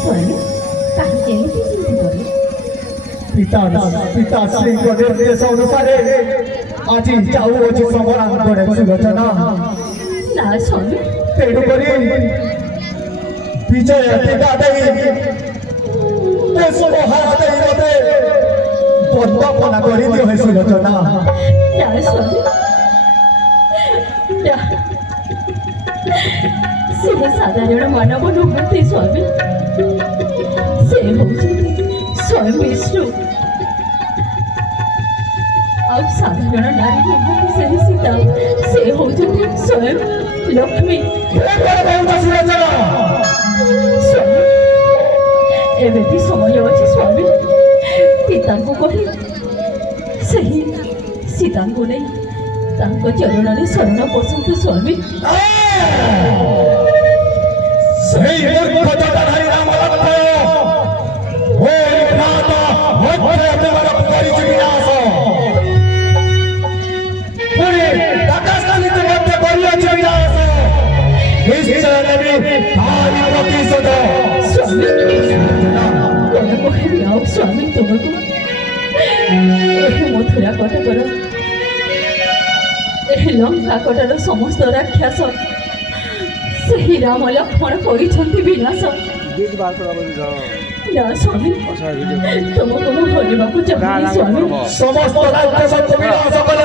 ସ୍ୱାମୀ କାହିଁକି ଏମିତି ଚିନ୍ତା କଲେ? ପିତାଶ୍ରୀଙ୍କ ନିର୍ଦ୍ଦେଶ ଅନୁସାରେ ଆଜି ଯାଉଅଛି ସମରାଙ୍ଗରେ ସୁଲୋଚନା। ନା ସ୍ୱାମୀ, ତେଣୁକରି ବିଜୟ ଟିକା ଦେଇ ଦେଶର ହାର ଦେଇ ମତେ ବନ୍ଦାପନା କରିଦିଅ ହେ ସୁଲୋଚନା। ନା ସ୍ୱାମୀ, ନା। ସେ ସାଧାରଣ ମାନବ ନୁହନ୍ତି ସ୍ୱାମୀ, ସେ ହେଉଛନ୍ତି ସ୍ୱୟଂ ବିଷ୍ଣୁ। ଆଉ ସାଧାରଣ ନାରୀ ନୁହନ୍ତି ସେହି ସୀତା, ସେ ହେଉଛନ୍ତି ସ୍ୱୟଂ ଲକ୍ଷ୍ମୀ। ସ୍ୱାମୀ, ଏବେ ବି ସମୟ ଅଛି ସ୍ୱାମୀ। ପିତାଙ୍କୁ କହି ସେହି ସୀତାଙ୍କୁ ନେଇ ତାଙ୍କ ଚରଣରେ ଶରଣ ପଶନ୍ତୁ ସ୍ୱାମୀ। সেই মূর্খ জটাধারী রাম লক্ষ্মণ ওই ভ্রাত হত্যা তোমার করিছি বিনাশ পুরি আকাশকালিতে মধ্যে করিয়াছি বিনাশ নিশ্চয় নেবি তারি প্রতিশোধ। ସ୍ୱାମୀ, କଣ କହିବି ଆଉ ସ୍ୱାମୀ ତୁମକୁ? ଏହି ମଥୁରା କଟକର ଏହି ଲଙ୍କା କଟର ସମସ୍ତ ରାକ୍ଷସ ସେହି ରାମ ଲକ୍ଷ୍ମଣ କରିଛନ୍ତି ବିନାଶ। ନା ସ୍ୱାମୀ, ତୁମକୁ ମୁଁ ହରିବାକୁ ଚାହୁଁନି ସ୍ୱାମୀ। সমস্ত রাক্ষস বিনাশ করে